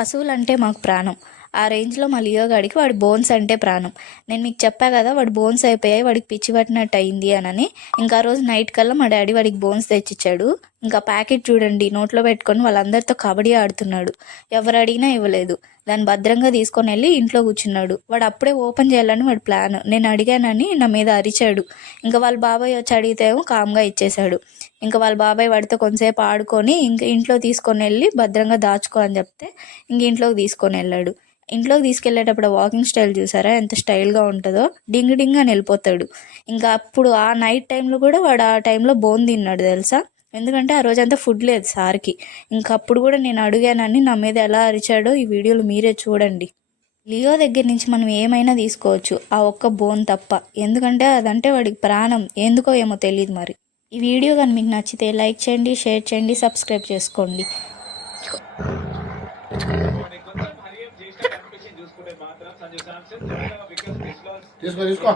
పశువులంటే మాకు ప్రాణం. ఆ రేంజ్‌లో మా లియో గాడికి వాడి బోన్స్ అంటే ప్రాణం. నేను మీకు చెప్పా కదా! వాడి బోన్స్ అయిపోయాయి. వాడికి పిచ్చి పట్టినట్టు అయింది అనని. ఇంకా ఆ రోజు నైట్ కల్లా మా డ్యాడీ వాడికి బోన్స్ తెచ్చిచ్చాడు. ఇంకా ప్యాకెట్ చూడండి నోట్లో పెట్టుకొని వాళ్ళందరితో కబడ్డీ ఆడుతున్నాడు. ఎవరు అడిగినా ఇవ్వలేదు. దాన్ని భద్రంగా తీసుకొనెళ్ళి ఇంట్లో కూర్చున్నాడు. వాడు అప్పుడే ఓపెన్ చేయాలని వాడి ప్లాన్. నేను అడిగానని నా మీద అరిచాడు. ఇంకా వాళ్ళ బాబాయ్ వచ్చి అడిగితే ఏమో కామ్‌గా ఇచ్చేశాడు. ఇంకా వాళ్ళ బాబాయ్ వాడితో కొంతసేపు ఆడుకొని ఇంక ఇంట్లో తీసుకొనెళ్ళి భద్రంగా దాచుకో అని చెప్తే ఇంక ఇంట్లోకి తీసుకొనెళ్ళాడు. ఇంట్లోకి తీసుకెళ్ళేటప్పుడు వాకింగ్ స్టైల్ చూసారా ఎంత స్టైల్‌గా ఉంటదో! డింగ్ డింగ్ అని వెళ్ళిపోతాడు. ఇంకా అప్పుడు ఆ నైట్ టైంలో కూడా వాడు ఆ టైంలో బోన్ తిన్నాడు తెలుసా! ఎందుకంటే ఆ రోజంతా ఫుడ్ లేదు సార్‌కి. ఇంకప్పుడు కూడా నేను అడిగానని నా మీద ఎలా అరిచాడో ఈ వీడియోలో మీరే చూడండి. లియో దగ్గర నుంచి మనం ఏమైనా తీసుకోవచ్చు. ఆ ఒక్క బోన్ తప్ప. ఎందుకంటే అదంటే వాడికి ప్రాణం. ఎందుకో ఏమో తెలీదు మరి. ఈ వీడియో కానీ మీకు నచ్చితే లైక్ చేయండి, షేర్ చేయండి, సబ్స్క్రైబ్ చేసుకోండి. తీసుకో